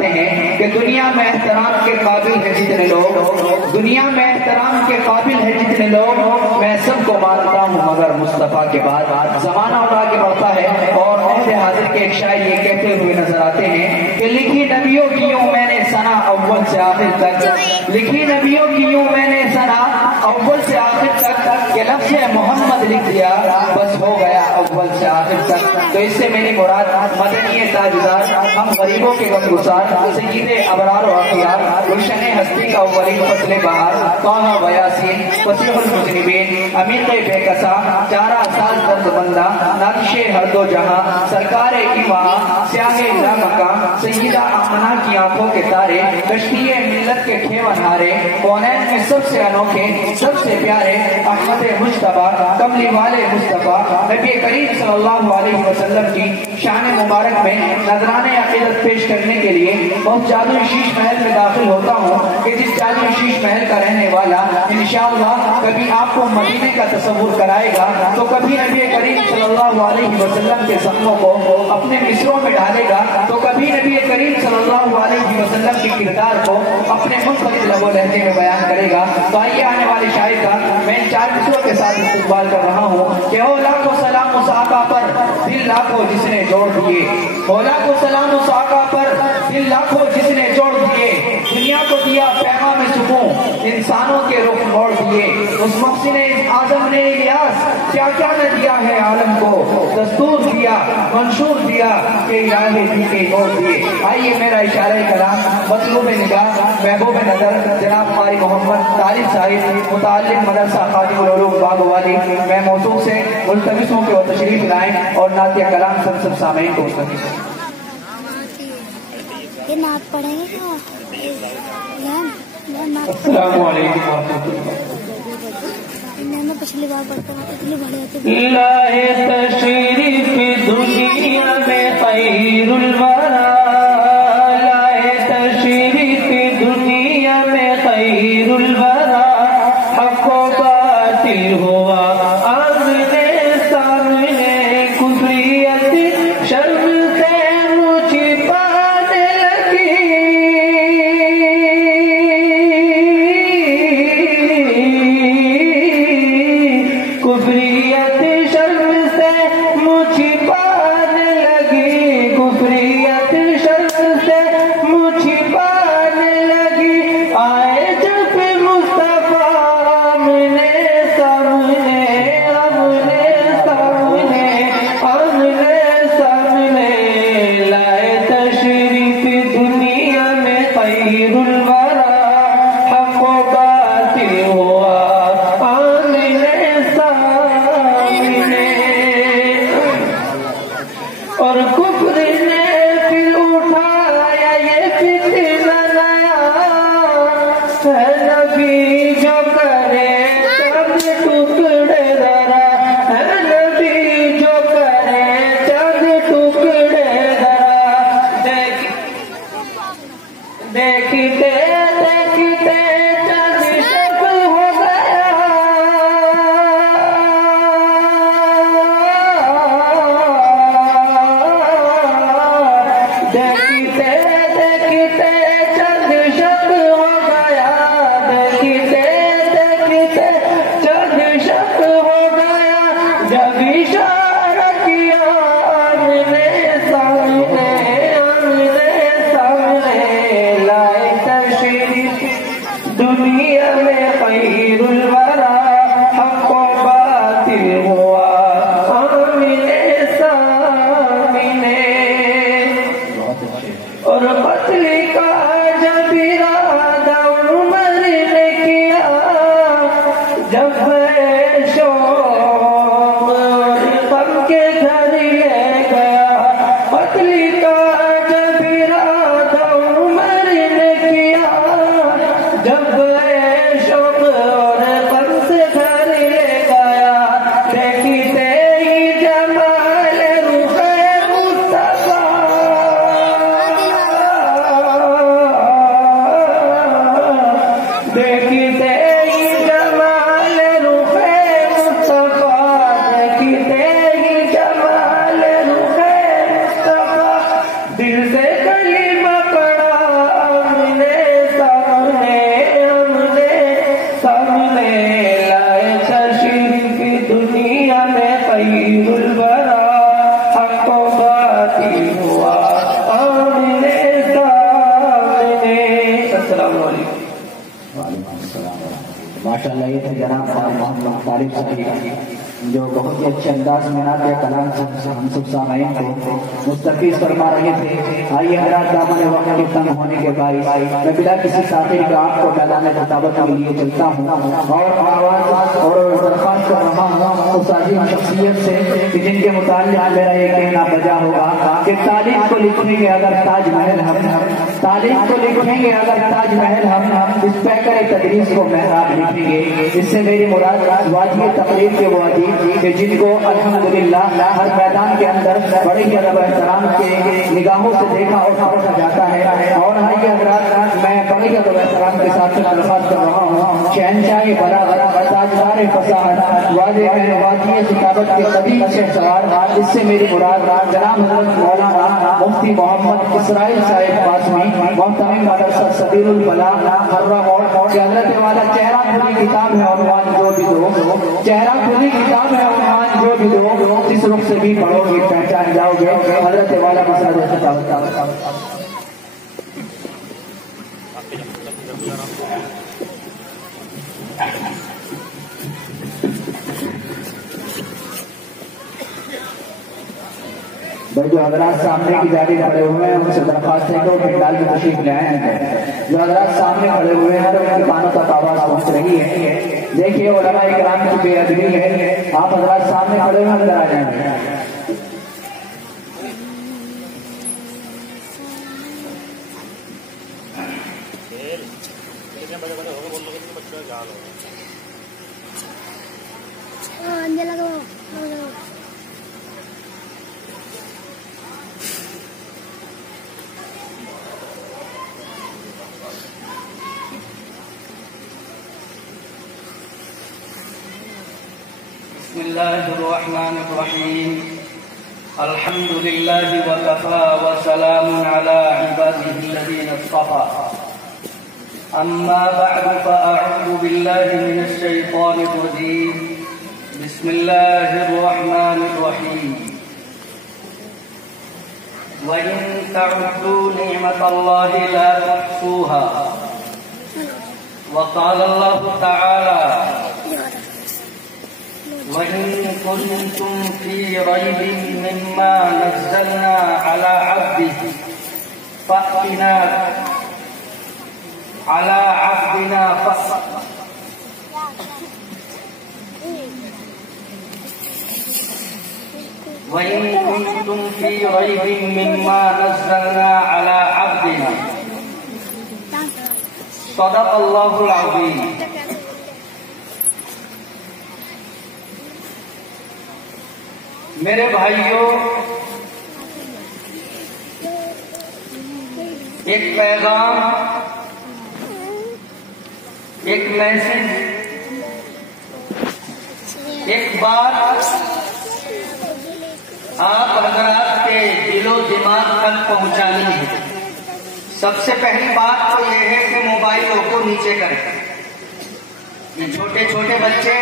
आते हैं कि दुनिया में एहतराम के काबिल है जितने लोग, दुनिया में एहतराम के काबिल है जितने लोग, मैं सबको मानता हूँ मगर मुस्तफा के बाद। जमाना और आगे बढ़ता है और अहले हाजिर के एक शायर ये कहते हुए नजर आते हैं कि लिखी नबियों की यूं मैंने सना अव्वल से आखिर तक, लिखी नबियों की यूं मैंने सना अव्वल से आखिर तक, के लफ्ज़ मोहम्मद लिख दिया बस हो गया अव्वल से आखिर तक। तो इससे मेरी मुराद मदनी ताजदार, हम गरीबों के गमगुसार, सय्यिदे अबरार और अखियार, गुलशन हस्ती का अव्वलीन फसले बहार, तौहा व यासीन, फसीहुल मुज़निबीन, अमीन बेकसा, चारा साल दर्द बंदा, नादिशे हर दो जहां, सरकारे इमा, स्याहे मका, सय्यिदा आमना की आंखों के तारे, कश्तीए मिल्लत के खेवन हारे, कौनैन में सबसे अनोखे सबसे प्यारे, अहमद मुस्तफा कमली वाले मुस्तफा, नबी करीम सल्लल्लाहु अलैहि वसल्लम की शान मुबारक में नजराने अकीदत पेश करने के लिए बहुत जादुई शीश महल में दाखिल होता हूँ कि जिस जादुई शीश महल का रहने वाला इंशाअल्लाह कभी आपको मदीने का तस्वुर कराएगा, तो कभी नबी करीम सल्लल्लाहु अलैहि वसल्लम के सपनों को अपने मिसरों में डालेगा, तो कभी नबी करीम सल्लल्लाहु अलैहि वसल्लम के किरदार को अपने मुख्तलिफ लबो लहजे में बयान करेगा। तो आइए आने वाले शायर का मैं 4 मिसरों के साथ इस्तकबाल कर रहा हूँ कि हो लाखों सलाम उस आका पर दिल लाखों जिसने जोड़ दिए, हो लाखों सलाम उस आका पर दिल लाखों जिसने जोड़ दिए, दुनिया को दिया पैगाम सुकून इंसानों के रुख मोड़ दिए, उस मुहसिन आजम ने इलियास क्या क्या न दिया है आलम को, दस्तूर दिया मंशूर दिया के इलाहे दी के मोड़ दिए। आइए मेरा इशारे कलाम मतलूब निगाह महबूब नजर जनाब कारी मोहम्मद तालिब साहिब मुतालिम मदरसा खादिमुल उलूम बागवाली मैं मौजूद से मुल्तमिसों के तशरीफ लाएं और नातिया कलाम सब सामईन को ये नात पढ़ेंगे क्या? अस्सलामु अलैकुम व रहमतुल्लाह। मैं पिछली बार पढ़ता हूँ इतनी बढ़िया थी। लाए तशरीफ दुनिया में खैरुल वरा, लाए तशरीफ दुनिया में खैरुल वरा, हक़ व बातिल हुआ आमने सामने, कुफरियत शर्म से मुझे पाने लगी, कुफरियत शर्म से मुझे पाने लगी, कुफरियत शर्म से मुझे पाने लगी, आए जब मुस्तफा आमने सामने, आमने सामने, आमने सामने, लाए तशरीफ दुनिया में खैरुल वरा, हक़ व बातिल हुआ आमने सामने, और कुफ्र ने फिर उठाया ये फितना नया, है नबी जो करे चंद टुकड़े धरा, है नबी जो करे चंद टुकड़े धरा, देखते देखते चंद शब हो गया, देखते देखते चंद शब हो गया, देखते देखते चंद शब हो गया, जब इशारा किया आमने सामने, आमने सामने, लाए तशरीफ दुनिया में खैरुल वरा, हक़ व बातिल हुआ आमने सामने, और कत्ल का जब इरादा उमर ने किया, जब शौक़ और गम के घर ले गया, कत्ल का जब इरादा उमर ने किया, जब शौक़ और गम से घर ले गया, देखते ही जमाल रुख़े मुस्तफा, देखते ही जमाल रुख़े मुस्तफा, देखते ही जमाल रुख़े मुस्तफा, दिल से कलीमा पढ़ा माशाअल्लाह, ये थे जनाब मोहम्मद तालिब साहब जो बहुत ही अच्छे अंदाज में नात या कलाम हम सब सामईन को मुस्तफीज फरमा रहे थे। आइए हजरात, दामन वक्त के तंग होने के बाद मैं बिना किसी साथी का आपको मैदान खिताबत के लिए चलता हूँ और आवाज और दरख्वास्त कर रहा हूँ उस अजीम शख्सियत से कि जिनके मुताल्लिक़ मेरा ये कहना बजा होगा कि तालीम को लिखेंगे अगर ताजमहल हम, तालीम को लिखेंगे अगर ताजमहल हम, इस पैकर तदरीस को महराब लिखेंगे। इससे मेरी मुराद वाजिब तकरीर के वाजिब कि जिनको अल्हम्दुलिल्लाह हर मैदान के अंदर बड़े ही अदब एहतराम के निगाहों से देखा और परखा जाता है। और हाई हजरात, मैं बड़े ही अदब एहतराम के साथ दरख्वास्त कर रहा हूँ शहंशाह बराबर ताजदार फसाहत वाजिब किताबत के कदीम से सवार, इससे मेरी मुराद जनाब हज़रत मौलाना मुफ्ती मोहम्मद इसराइल साहिब कासमी मोहतरम मदरसा सबीरुल फलाह हर्रा मोड़ के हजरत वाला चेहरा खुली किताब है और जो भी दो चेहरा खुली किताब है और जो भी दो जिस रुख से भी पढ़ोगे पहचान जाओगे हजरत वाला मसाज भाई जो हजरात सामने की जारी खड़े हुए हैं उनसे दरख्वास्त है कि वो पंडाल में तशरीफ ले आए हैं। जो हजरात सामने खड़े हुए हैं तो उनकी कानों तक आवाज पहुंच रही है। देखिए उलमा इकराम की बेअदबी है, आप हजरात सामने खड़े हुए अंदर आ जाएंगे। बिस्मिल्लाहिर्रहमानिर्रहीम अल्हम्दुलिल्लाहि वकफ़ा व सलामुन अला इबादिहिल्लज़ीना इस्तफ़ा अम्मा बअदु फ़अऊज़ु बिल्लाहि मिनश शैतानिर रजीम बिस्मिल्लाहिर्रहमानिर्रहीम व इन तअद्दू निअमतल्लाहि ला तुहसूहा व क़ाला अल्लाहु तआला वइन कुन्तुम फी रैबिन मिम्मा नज़्ज़लना अला अब्दिना वइन कुन्तुम फी रैबिन मिम्मा नज़्ज़लना अला अब्दिना सदक़ल्लाहुल अज़ीम। मेरे भाइयों, एक पैगाम, एक मैसेज, एक बात आप हज़रात के दिलो दिमाग तक पहुंचानी है। सबसे पहली बात तो यह है कि मोबाइलों को नीचे करें। ये छोटे छोटे बच्चे